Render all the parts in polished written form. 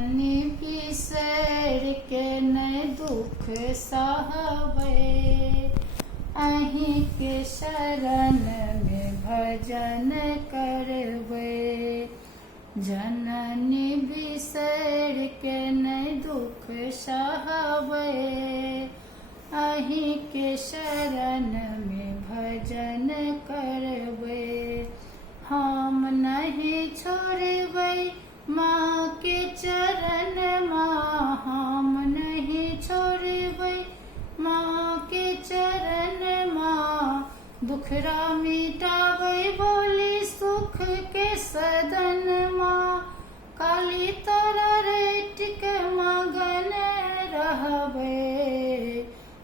जननी बिसर के न दुख सहबै, अहीं के शरण में भजन करबै। जननी बिसर के न दुख सहबै, अहीं के शरण में भजन करबै। हम नहीं छोड़बै माँ के चरण माँ, हम नहीं छोड़बै माँ के चरण माँ। दुखरा मिटाबै बोली सुख के सदन माँ, काली तारा रेट के मगन रहबै।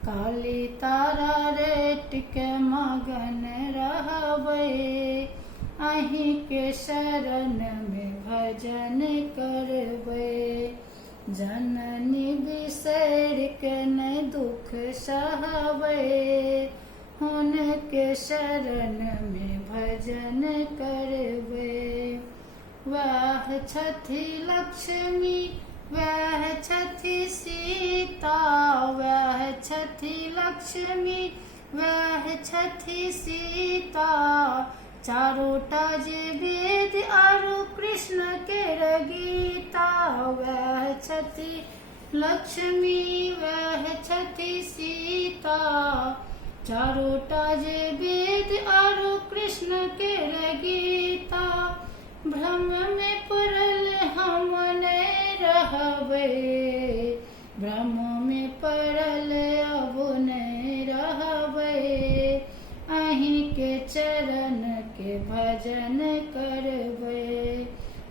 काली तारा रेट के मगन रहबै, अहीं के शरण में भजन करबै। जननी बिसर के न दुख सहबै, हुनके शरण में भजन करबै। वह छथि लक्ष्मी वह छथि सीता, वह छथि लक्ष्मी वह छथि सीता। चारोटा जे वेद आरु कृष्ण के गीता, वह छथि लक्ष्मी वह छथि सीता। चारोटा जे वेद आरु कृष्ण के गीता, भ्रम में पड़ल हम नहीं रहबै। भ्रम में पड़ल अब नहीं रहबै, अहीं के चरण के भजन करबै।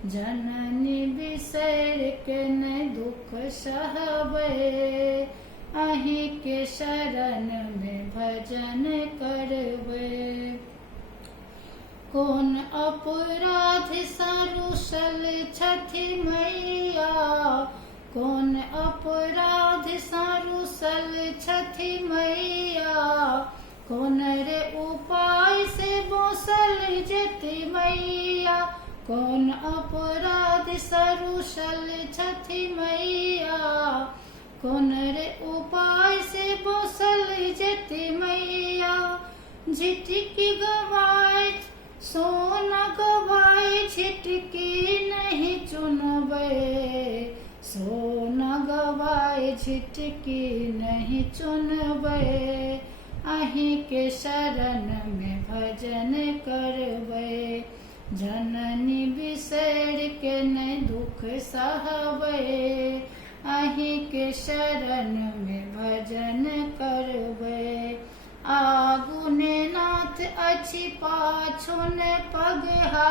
जननी बिसर के न दुख सहबै, अहीं के शरण में भजन करबै। कौन अपराध सा रुसल छथि मैया, कौन अपराध सा रुसल छथि मैया। कौन रे उपाय से बसल जेती मैया, कौन अपराध सा रुसल छथि मैया। कौन रे उपाय से बसल जेती मैया। झिटकी गवाए सोना गवाए, झिटकी नहीं चुनबै। सोना गवाए झिटकी नहीं चुनबै, अहीं के शरण में भजन करबै। जननी बिसर के न दुख सहबै, अहीं के शरण में भजन करबै। आगुने नाथ अछि पाछुने पगहा,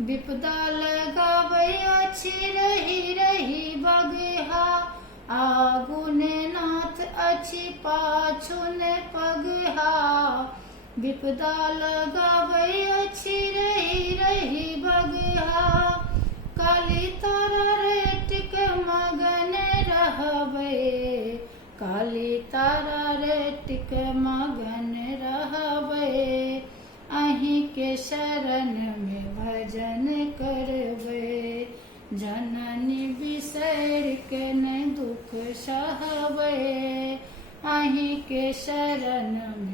विपदा लगाबै अछि रही रही बगहा। आगुने नाथ अछि पाछुने पगहा, विपदा लगाबै अछि रही रही बगहा। काली तारा रेट के मगन रहबै, काली तारा रेट के मगन रहबै, अहीं के शरण में भजन करबै। जननी बिसर के न दुख सहबै, अहीं के शरण में